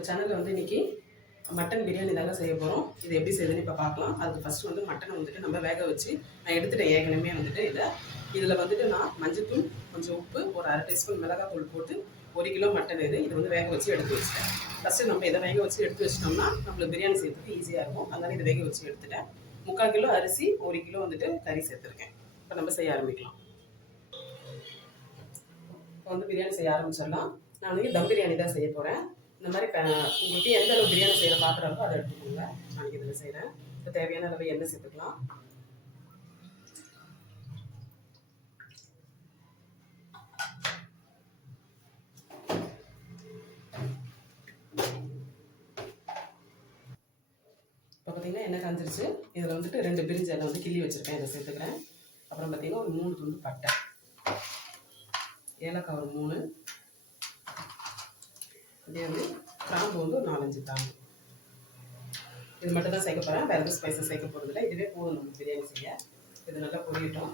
நம்ம சேனலில் வந்து இன்றைக்கி மட்டன் பிரியாணி தாங்க செய்ய போகிறோம். இது எப்படி செய்யுதுன்னு இப்போ பார்க்கலாம். அதுக்கு ஃபஸ்ட்டு வந்து மட்டனை வந்துட்டு நம்ம வேக வச்சு நான் எடுத்துகிட்டேன் ஏற்கனவே வந்துட்டு இதில் வந்துட்டு நான் மஞ்சத்தூள், கொஞ்சம் உப்பு, ஒரு அரை டீஸ்பூன் மிளகாத்தூள் போட்டு 1 கிலோ மட்டன் இதை வந்து வேக வச்சு எடுத்து வச்சுட்டேன். ஃபஸ்ட்டு நம்ம இதை வேக வச்சு எடுத்து வச்சிட்டோம்னா நம்மளுக்கு பிரியாணி செய்யறதுக்கு ஈஸியாக இருக்கும். அதனால் இதை வேக வச்சு எடுத்துட்டேன். 3/4 கிலோ அரிசி, 1 கிலோ வந்துட்டு கறி சேர்த்துருக்கேன். இப்போ நம்ம செய்ய ஆரம்பிக்கலாம். இப்போ வந்து பிரியாணி செய்ய ஆரம்பிச்சிடலாம். நான் வந்து தம் பிரியாணி தான் செய்ய போகிறேன். இந்த மாதிரி உங்களுக்கு எந்த அளவு பிரியாணி செய்கிற பார்க்குறாங்களோ அதை எடுத்துக்கோங்க. நான் இதில் செய்கிறேன். இப்போ தேவையான அளவு எண்ணெய் சேர்த்துக்கலாம். இப்போ பார்த்தீங்கன்னா எண்ணெய் காஞ்சிருச்சு. இதில் வந்துட்டு 2 பிரிஞ்சி எல்லாம் வந்து கிள்ளி வச்சுருக்கேன், இதை சேர்த்துக்கிறேன். அப்புறம் பார்த்தீங்கன்னா ஒரு 3 துண்டு பட்டை, ஏலக்காய் ஒரு 3, இதே வந்து கிராம்பு வந்து ஒரு 4-5 கிராம்பு. இது மட்டும் தான் சேர்க்க போகிறேன். வேறு எதுவும் ஸ்பைஸஸ் சேர்க்க போகிறதில்ல. இதுவே போதும் நம்ம பிரியாணி செய்ய. இது நல்லா பொரியட்டும்.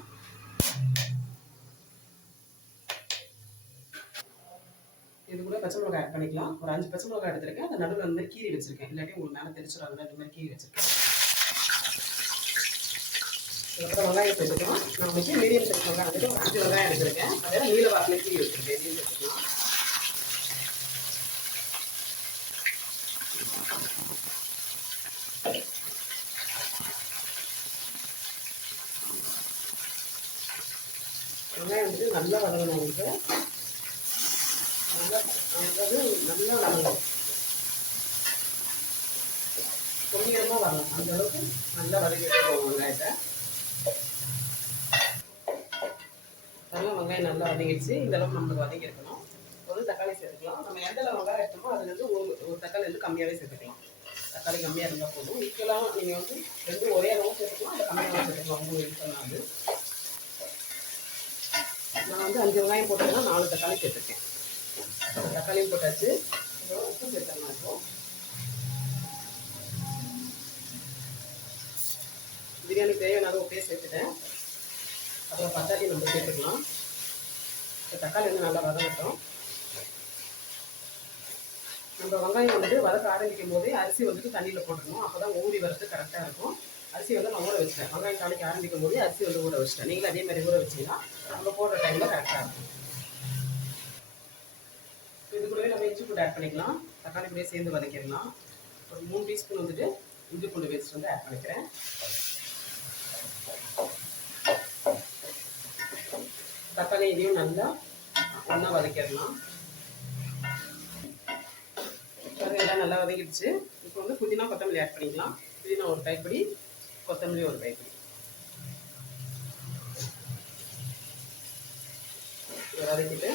இது கூட பச்சை மிளகாய் ஆட் பண்ணிக்கலாம். ஒரு 5 பச்சை மிளகாய் எடுத்துருக்கேன். அந்த நடுவில் அந்த மாதிரி கீரி வச்சுருக்கேன். இல்லாட்டி உங்களுக்கு மேலே தெரிச்சிடாதுல, இந்த மாதிரி கீரி வச்சுருக்கேன். அதுக்கப்புறம் வெங்காயம் சேர்த்துக்கலாம். நான் வந்து மீடியம் சைஸ் வெங்காயம் வந்துட்டு ஒரு 5 வெங்காயம் எடுத்துருக்கேன். அதே நீல வாக்கில் கீரி வச்சுருக்கேன். இதையும் சேர்த்துக்கலாம். வெங்காயம் வந்துட்டு நல்லா வதங்கணும். உங்களுக்கு நல்லா வதங்கணும், பொன்னிறமாக வரணும். அந்த அளவுக்கு நல்லா வதக்கி எடுத்துக்கோங்க வெங்காயத்தை. அதெல்லாம் வெங்காயம் நல்லா வதங்கிடுச்சு. இந்த அளவுக்கு நம்மளுக்கு வதங்கி இருக்கணும். ஒரு தக்காளி சேர்த்துக்கலாம். நம்ம எந்த அளவு வெங்காயம் எடுத்தோமோ அதுலேருந்து ஒரு தக்காளி வந்து கம்மியாகவே சேர்த்துக்கலாம். தக்காளி கம்மியாக இருந்தால் போதும். மிக்கலாம் நீங்கள் வந்து 2 ஒரே அளவு சேர்த்துக்கலாம், இல்லை கம்மியாக சேர்த்துக்கலாம். உங்களுக்கு இது பண்ணாது. நான் வந்து 5 வெங்காயம் போட்டேன்னா 4 தக்காளி சேர்த்துருக்கேன். தக்காளியும் போட்டாச்சு. உப்பு சேர்த்துக்கலாம். இப்போ பிரியாணி தேவையான அளவு உப்பே சேர்த்துட்டேன். அப்புறம் பட்டாட்டி நம்ம சேர்த்துக்கலாம். இப்போ தக்காளி வந்து நல்லா வதங்கட்டும். நம்ம வெங்காயம் வந்துட்டு வதக்க ஆரம்பிக்கும் போதே அரிசி வந்துட்டு தண்ணியில் போட்டுக்கணும். அப்போ தான் ஊறி வரது கரெக்டாக இருக்கும். அரிசி வந்து நான் ஊற வச்சிட்டேன். வெங்காயம் தாளிக்க ஆரம்பிக்கும் போதே அரிசி வந்து ஊற வச்சிட்டேன். நீங்களும் அதே மாதிரி ஊற வச்சிங்கன்னா நம்ம போடுற டைமில் கரெக்டாக இருக்கும். இது கூடவே நம்ம இஞ்சி பூண்டு ஆட் பண்ணிக்கலாம். தக்காளி கூடவே சேர்ந்து வதக்கிடலாம். ஒரு 3 டீஸ்பூன் வந்துட்டு இஞ்சி பூண்டு பேஸ்ட் வந்து ஆட் பண்ணிக்கிறேன். தக்காளி இதையும் நல்லா ஒன்றா வதக்கிடலாம். எல்லாம் நல்லா வதக்கிடுச்சு. இப்போ வந்து புதினா கொத்தமல்லி ஆட் பண்ணிக்கலாம். புதினா ஒரு கைப்பிடி, கொத்தமல்லி ஒரு கைப்பிடி. வதக்கிட்டு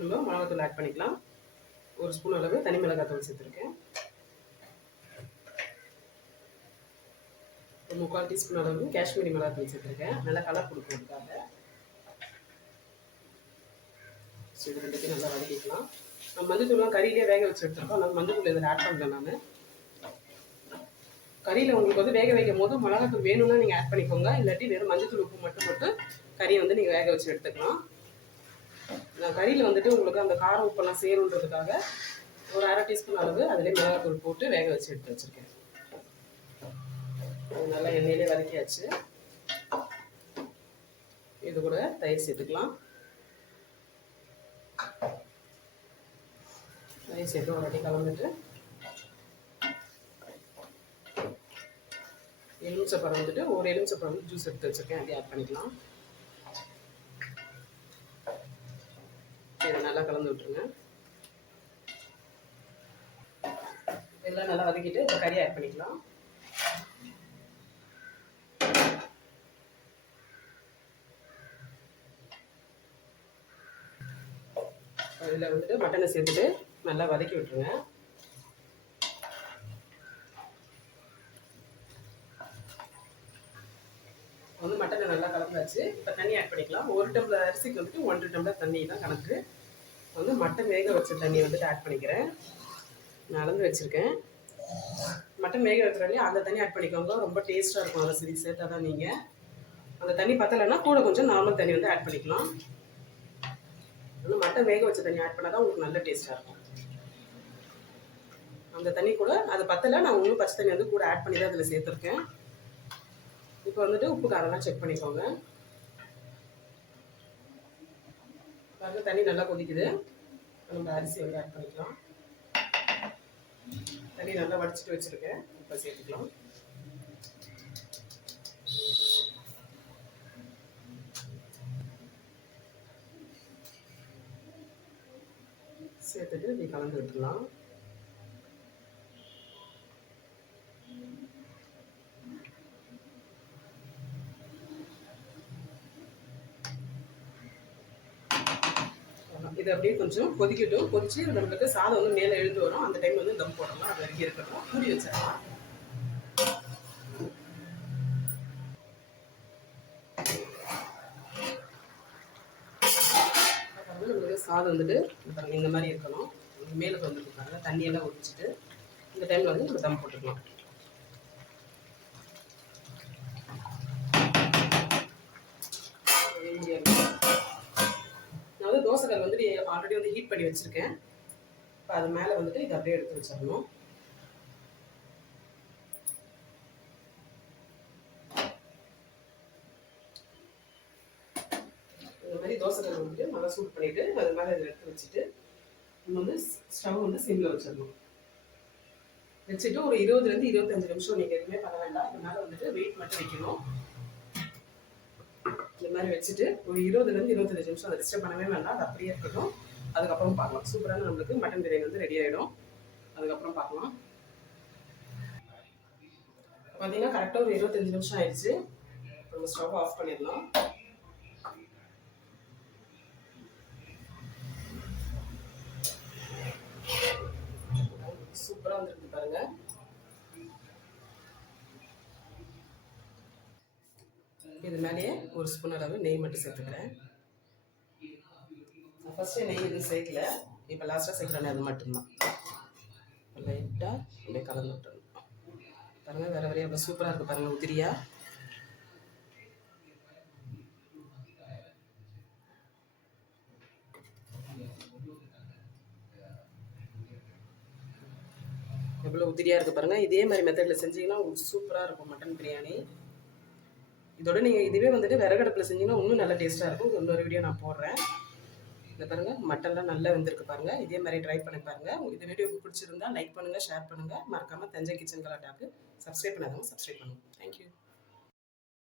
நம்ம மிளகாத்தூள் ஆட் பண்ணிக்கலாம். 1 ஸ்பூன் அளவு தனி மிளகாத்தூள் சேர்த்துருக்கேன். 3/4 டீஸ்பூன் அளவு காஷ்மீரி மிளகாத்தூள் சேர்த்துருக்கேன். நல்லா கலர் கொடுக்கறதுக்காக. இது ரெண்டுத்தையும் நல்லா வதக்கிக்கலாம். நம்ம மஞ்சத்தூள்லாம் கறியிலே வேக வச்சு எடுத்துருக்கோம். நம்ம மஞ்சத்தூள் இதில் ஆட் பண்ணுறேன். நான் கறியில் உங்களுக்கு வந்து வேக வைக்கும் போது மிளகாத்தூள் வேணும்னா நீங்கள் ஆட் பண்ணிக்கோங்க. இல்லாட்டி வெறும் மஞ்சத்தூள் உப்பு மட்டும் போட்டு கறியை வந்து நீங்கள் வேக வச்சு எடுத்துக்கலாம். நான் கறியில் வந்துட்டு உங்களுக்கு அந்த காரம் உப்பெல்லாம் சேருன்றதுக்காக ஒரு அரை டீஸ்பூன் அளவு அதிலே மிளகாத்தூள் போட்டு வேக வச்சு எடுத்து வச்சுருக்கேன். நல்லா எண்ணெயிலே வதக்கியாச்சு. இது கூட தயிர் சேர்த்துக்கலாம். தயிர் சேர்த்து ஒரு வாட்டி கலந்துட்டு எலுமிச்சப்பழம் வந்துட்டு ஒரு எலுமிச்சப்பழம் வந்து ஜூஸ் எடுத்து வச்சுருக்கேன். அதையும் ஆட் பண்ணிக்கலாம். இதை நல்லா கலந்து விட்டுருங்க. இதெல்லாம் நல்லா வதக்கிட்டு இப்போ கறி ஆட் பண்ணிக்கலாம். இதில் வந்துட்டு மட்டனை சேர்த்துட்டு நல்லா வதக்கி விட்டுருங்க. வந்து மட்டனை நல்லா கலந்தாச்சு. இப்போ தண்ணி ஆட் பண்ணிக்கலாம். 1 டம்ளர் அரிசிக்கு வந்துட்டு 1 டம்ளர் தண்ணி தான் கணக்கு. வந்து மட்டன் வேக வச்ச தண்ணியை வந்துட்டு ஆட் பண்ணிக்கிறேன். நான் அளந்து வச்சுருக்கேன். மட்டன் வேக வைக்கிறோம் இல்லையா, அந்த தண்ணி ஆட் பண்ணிக்கோங்க. ரொம்ப டேஸ்ட்டாக இருக்கும். அதை சரி சேர்த்தா தான் நீங்கள் அந்த தண்ணி பத்தலைன்னா கூட கொஞ்சம் நார்மல் தண்ணி வந்து ஆட் பண்ணிக்கலாம். மட்டன் வேக வச்ச தண்ணி ஆட் பண்ணால் தான் உங்களுக்கு நல்ல டேஸ்ட்டாக இருக்கும். அந்த தண்ணி கூட அது பத்தலை, நான் இன்னும் பச்சை தண்ணி வந்து கூட ஆட் பண்ணி தான் அதில் சேர்த்துருக்கேன். இப்போ வந்துட்டு உப்பு காரம்லாம் செக் பண்ணிக்கோங்க. பாருங்க தண்ணி நல்லா கொதிக்குது. நம்ம அரிசி வந்து ஆட் பண்ணிக்கலாம். தண்ணி நல்லா வடிச்சிட்டு வச்சுருக்கேன், இப்போ சேர்த்துக்கலாம். சேர்த்துட்டு இப்படி கலந்து விட்டுலாம். இது அப்படியே கொஞ்சம் கொதிக்கட்டும். கொதிச்சு நம்மளுக்கு சாதம் வந்து மேலே எழுந்து வரும். அந்த டைம் வந்து தம் போடணும். அது வரைக்கும் இருக்கட்டும். மூடி வச்சிடலாம். சாதம் வந்துட்டு இந்த மாதிரி இருக்கணும். மேலே வந்துட்டு பாருங்க தண்ணியெல்லாம் ஒடிச்சிட்டு இந்த டைமில் வந்து நம்ம தம் போட்டுக்கலாம். நான் வந்து தோசைக்கல் வந்து ஆல்ரெடி வந்து ஹீட் பண்ணி வச்சுருக்கேன். இப்போ அது மேலே வந்துட்டு இதை அப்படியே எடுத்து வச்சிடணும். இந்த மாதிரி தோசைக்கல் வந்துட்டு நல்லா சூட் பண்ணிவிட்டு அது மேலே இதை எடுத்து வச்சுட்டு நம்ம வந்து ஸ்டவ் வந்து சிம்மில் வச்சிடணும். வச்சுட்டு ஒரு 20 to 25 நிமிஷம் நீங்கள் எதுவுமே பண்ண வேண்டாம். இது மேலே வந்துட்டு வெயிட் மட்டும் வைக்கணும். இந்த மாதிரி வச்சுட்டு ஒரு 20 to 25 நிமிஷம் அதை டிஸ்டர்ப் பண்ணவே வேண்டாம். அது அப்படியே இருக்கட்டும். அதுக்கப்புறம் பார்க்கலாம். சூப்பரான நம்மளுக்கு மட்டன் பிரியாணி வந்து ரெடி ஆகிடும். அதுக்கப்புறம் பார்க்கலாம். பார்த்தீங்கன்னா கரெக்டாக ஒரு 25 நிமிஷம் ஆயிடுச்சு. நம்ம ஸ்டவ் ஆஃப் பண்ணிடலாம். சூப்பராக வந்துருக்கு பாருங்க. இது மேலேயே ஒரு ஸ்பூன் அளவு நெய் மட்டும் சேர்த்துக்கிறேன். நான் ஃபஸ்ட்டு நெய் எதுவும் சேர்க்கல, இப்போ லாஸ்ட்டாக சேர்க்குறேன். அது மட்டும்தான் லைட்டாக அப்படியே கலந்து விட்டுறணும். பாருங்கள் வேறு வேறையாக அவ்வளோ சூப்பராக இருக்குது பாருங்கள். உதிரியா எவ்வளோ உதிரியாக இருக்குது பாருங்கள். இதே மாதிரி மெத்தடில் செஞ்சிங்கன்னா உங்களுக்கு சூப்பராக இருக்கும் மட்டன் பிரியாணி. இதோட நீங்கள் இதுவே வந்துட்டு விறகடுப்பில் செஞ்சிங்கன்னா இன்னும் நல்லா டேஸ்ட்டாக இருக்கும். இது இன்னொரு வீடியோ நான் போடுறேன். இதை பாருங்கள் மட்டன்லாம் நல்லா வெந்திருக்கு பாருங்கள். இதே மாதிரி ட்ரை பண்ணி பாருங்கள். இந்த வீடியோ பிடிச்சிருந்தா லைக் பண்ணுங்கள், ஷேர் பண்ணுங்கள். மறக்காமல் தஞ்சை கிச்சன் கலாட்டாவுக்கு சப்ஸ்கிரைப் பண்ணாதவங்க சப்ஸ்கிரைப் பண்ணுங்கள். தேங்க்யூ.